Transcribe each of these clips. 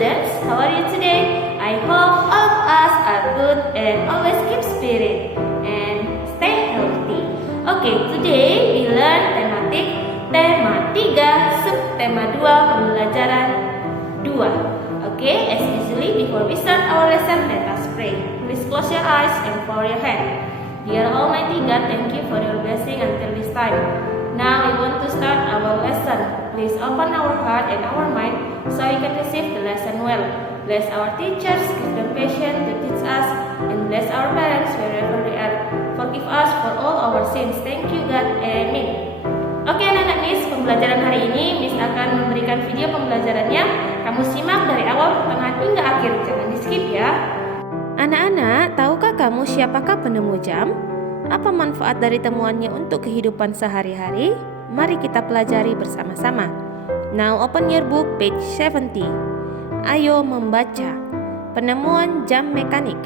students, how are you today? I hope all of us are good and always keep spirit and stay healthy. Okay, today we learn tematik tema 3, subtema 2, pembelajaran 2. Okay, as usually before we start our lesson, let us pray. Please close your eyes and bow your head. Dear Almighty God, thank you for your blessing until this time. Now we want to start our lesson. Please open our heart and our mind so we can receive the lesson well. Bless our teachers, give them patience to teach us, and bless our parents wherever they are. Forgive us for all our sins. Thank you God. Amen. Oke anak-anak Miss, pembelajaran hari ini Miss akan memberikan video pembelajarannya. Kamu simak dari awal, pertengahan hingga akhir. Jangan di skip ya. Anak-anak, tahukah kamu siapakah penemu jam? Apa manfaat dari temuannya untuk kehidupan sehari-hari? Mari kita pelajari bersama-sama. Now open your book page 70. Ayo membaca. Penemuan jam mekanik.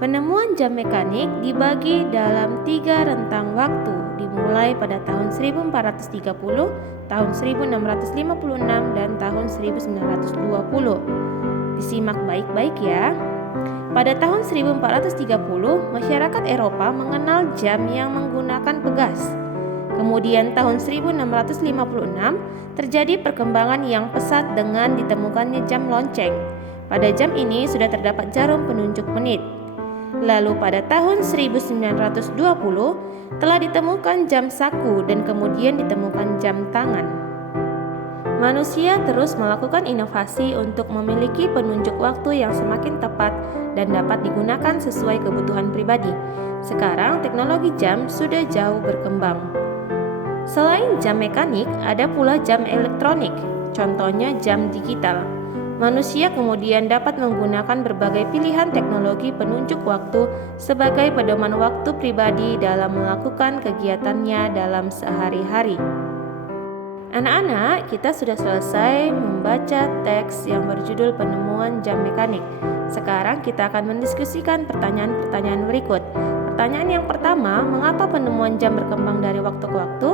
Penemuan jam mekanik dibagi dalam 3 rentang waktu, dimulai pada tahun 1430, tahun 1656, dan tahun 1920. Disimak baik-baik ya. Pada tahun 1430, masyarakat Eropa mengenal jam yang menggunakan pegas. Kemudian tahun 1656, terjadi perkembangan yang pesat dengan ditemukannya jam lonceng. Pada jam ini sudah terdapat jarum penunjuk menit. Lalu pada tahun 1920, telah ditemukan jam saku dan kemudian ditemukan jam tangan. Manusia terus melakukan inovasi untuk memiliki penunjuk waktu yang semakin tepat dan dapat digunakan sesuai kebutuhan pribadi. Sekarang teknologi jam sudah jauh berkembang. Selain jam mekanik, ada pula jam elektronik, contohnya jam digital. Manusia kemudian dapat menggunakan berbagai pilihan teknologi penunjuk waktu sebagai pedoman waktu pribadi dalam melakukan kegiatannya dalam sehari-hari. Anak-anak, kita sudah selesai membaca teks yang berjudul penemuan jam mekanik. Sekarang kita akan mendiskusikan pertanyaan-pertanyaan berikut. Pertanyaan yang pertama, mengapa penemuan jam berkembang dari waktu ke waktu?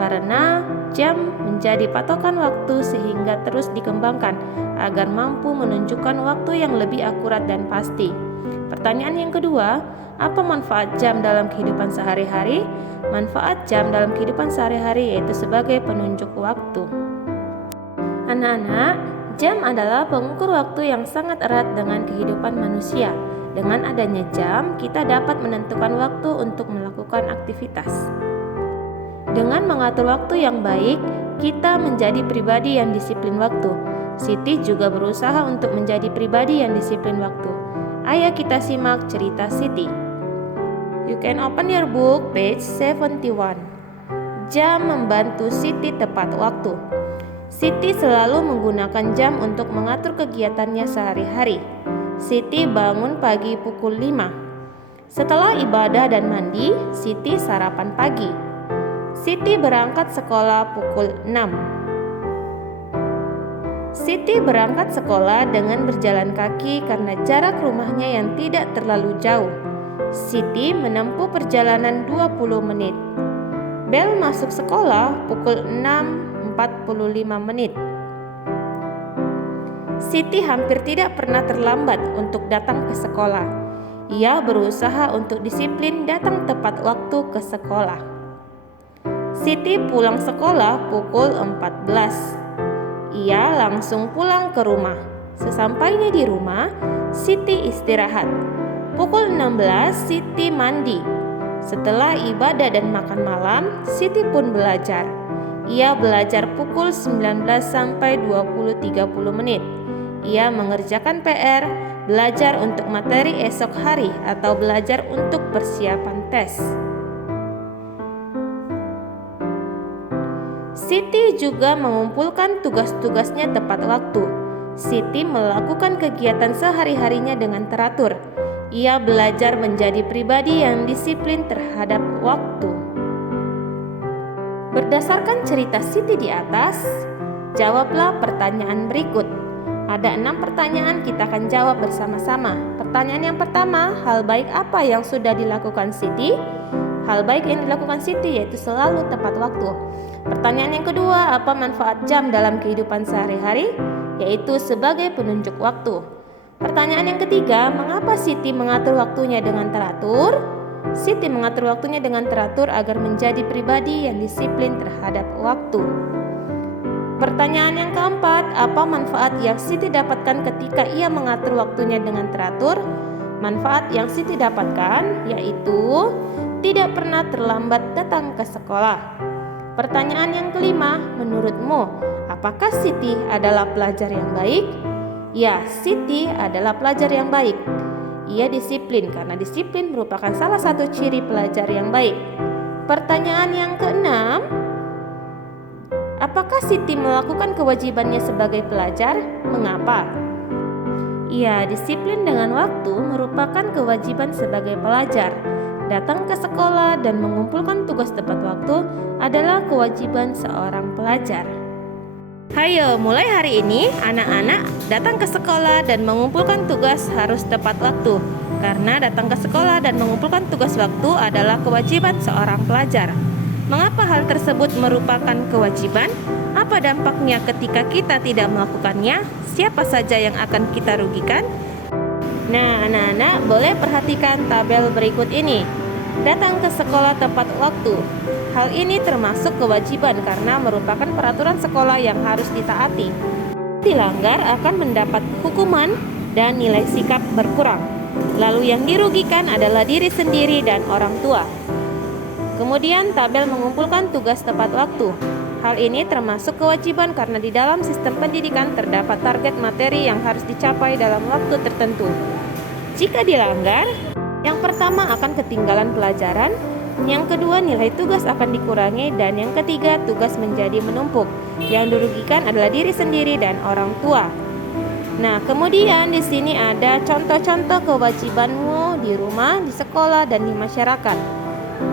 Karena jam menjadi patokan waktu sehingga terus dikembangkan agar mampu menunjukkan waktu yang lebih akurat dan pasti. Pertanyaan yang kedua, apa manfaat jam dalam kehidupan sehari-hari? Manfaat jam dalam kehidupan sehari-hari yaitu sebagai penunjuk waktu. Anak-anak, jam adalah pengukur waktu yang sangat erat dengan kehidupan manusia. Dengan adanya jam, kita dapat menentukan waktu untuk melakukan aktivitas. Dengan mengatur waktu yang baik, kita menjadi pribadi yang disiplin waktu. Siti juga berusaha untuk menjadi pribadi yang disiplin waktu. Ayo kita simak cerita Siti. You can open your book page 71. Jam membantu Siti tepat waktu. Siti selalu menggunakan jam untuk mengatur kegiatannya sehari-hari. Siti bangun pagi pukul 5. Setelah ibadah dan mandi, Siti sarapan pagi. Siti berangkat sekolah pukul 6. Siti berangkat sekolah dengan berjalan kaki karena jarak rumahnya yang tidak terlalu jauh. Siti menempuh perjalanan 20 menit. Bel masuk sekolah pukul 6.45 menit. Siti hampir tidak pernah terlambat untuk datang ke sekolah. Ia berusaha untuk disiplin datang tepat waktu ke sekolah. Siti pulang sekolah pukul 14. Ia langsung pulang ke rumah. Sesampainya di rumah, Siti istirahat. Pukul 16, Siti mandi. Setelah ibadah dan makan malam, Siti pun belajar. Ia belajar pukul 19 sampai 20.30 menit. Ia mengerjakan PR, belajar untuk materi esok hari atau belajar untuk persiapan tes. Siti juga mengumpulkan tugas-tugasnya tepat waktu. Siti melakukan kegiatan sehari-harinya dengan teratur. Ia belajar menjadi pribadi yang disiplin terhadap waktu. Berdasarkan cerita Siti di atas, jawablah pertanyaan berikut. Ada 6 pertanyaan, kita akan jawab bersama-sama. Pertanyaan yang pertama, hal baik apa yang sudah dilakukan Siti? Hal baik yang dilakukan Siti yaitu selalu tepat waktu. Pertanyaan yang kedua, apa manfaat jam dalam kehidupan sehari-hari? yaitu sebagai penunjuk waktu. Pertanyaan yang ketiga, mengapa Siti mengatur waktunya dengan teratur? Siti mengatur waktunya dengan teratur agar menjadi pribadi yang disiplin terhadap waktu. Pertanyaan yang keempat, apa manfaat yang Siti dapatkan ketika ia mengatur waktunya dengan teratur? Manfaat yang Siti dapatkan yaitu tidak pernah terlambat datang ke sekolah. Pertanyaan yang kelima, menurutmu, apakah Siti adalah pelajar yang baik? Ya, Siti adalah pelajar yang baik. Ia disiplin karena disiplin merupakan salah satu ciri pelajar yang baik. Pertanyaan yang keenam, apakah Siti melakukan kewajibannya sebagai pelajar? Mengapa? Ya, disiplin dengan waktu merupakan kewajiban sebagai pelajar. Datang ke sekolah dan mengumpulkan tugas tepat waktu adalah kewajiban seorang pelajar. Hayo, mulai hari ini anak-anak datang ke sekolah dan mengumpulkan tugas harus tepat waktu. Karena datang ke sekolah dan mengumpulkan tugas waktu adalah kewajiban seorang pelajar. Mengapa hal tersebut merupakan kewajiban? Apa dampaknya ketika kita tidak melakukannya? Siapa saja yang akan kita rugikan? Nah, anak-anak boleh perhatikan tabel berikut ini. Datang ke sekolah tepat waktu. Hal ini termasuk kewajiban karena merupakan peraturan sekolah yang harus ditaati. Dilanggar akan mendapat hukuman dan nilai sikap berkurang. Lalu yang dirugikan adalah diri sendiri dan orang tua. Kemudian tabel mengumpulkan tugas tepat waktu. Hal ini termasuk kewajiban karena di dalam sistem pendidikan terdapat target materi yang harus dicapai dalam waktu tertentu. Jika dilanggar, yang pertama akan ketinggalan pelajaran, yang kedua nilai tugas akan dikurangi, dan yang ketiga tugas menjadi menumpuk. Yang dirugikan adalah diri sendiri dan orang tua. Nah, kemudian di sini ada contoh-contoh kewajibanmu di rumah, di sekolah, dan di masyarakat.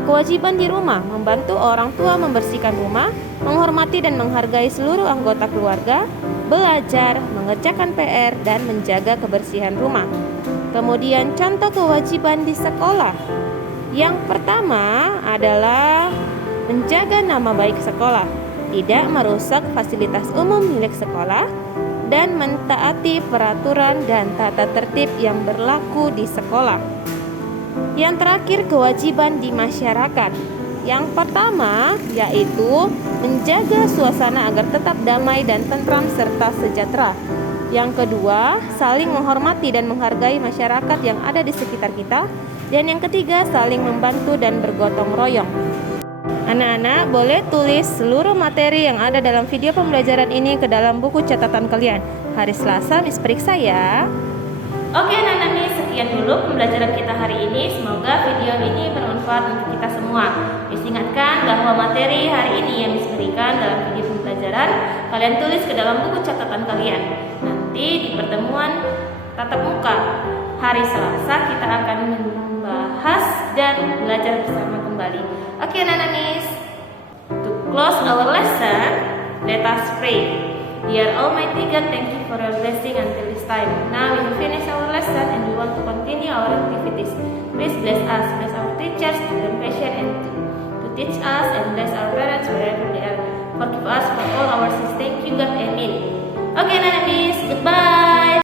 Kewajiban di rumah, membantu orang tua membersihkan rumah, menghormati dan menghargai seluruh anggota keluarga, belajar, mengerjakan PR, dan menjaga kebersihan rumah. Kemudian contoh kewajiban di sekolah. Yang pertama adalah menjaga nama baik sekolah, tidak merusak fasilitas umum milik sekolah, dan mentaati peraturan dan tata tertib yang berlaku di sekolah. Yang terakhir, kewajiban di masyarakat. Yang pertama yaitu menjaga suasana agar tetap damai dan tentram serta sejahtera. Yang kedua, saling menghormati dan menghargai masyarakat yang ada di sekitar kita. Dan yang ketiga, saling membantu dan bergotong royong. Anak-anak boleh tulis seluruh materi yang ada dalam video pembelajaran ini ke dalam buku catatan kalian. Hari Selasa Miss periksa ya. Oke anak-anak Miss, sekian dulu pembelajaran kita hari ini. Semoga video ini bermanfaat untuk kita semua. Miss ingatkan bahwa materi hari ini yang Miss berikan dalam video pembelajaran kalian tulis ke dalam buku catatan kalian. Nanti di pertemuan tatap muka hari Selasa kita akan membahas dan belajar bersama kembali. Oke anak-anak Miss, to close our lesson, let us pray. Dear Almighty God, thank you for your blessing until this time. Now we have finished our lesson and we want to continue our activities. Please bless us, bless our teachers, give them patience and to teach us, and bless our parents wherever they are. Forgive us for all our sins. Thank you God, amen. Okay, Nana Miss, goodbye.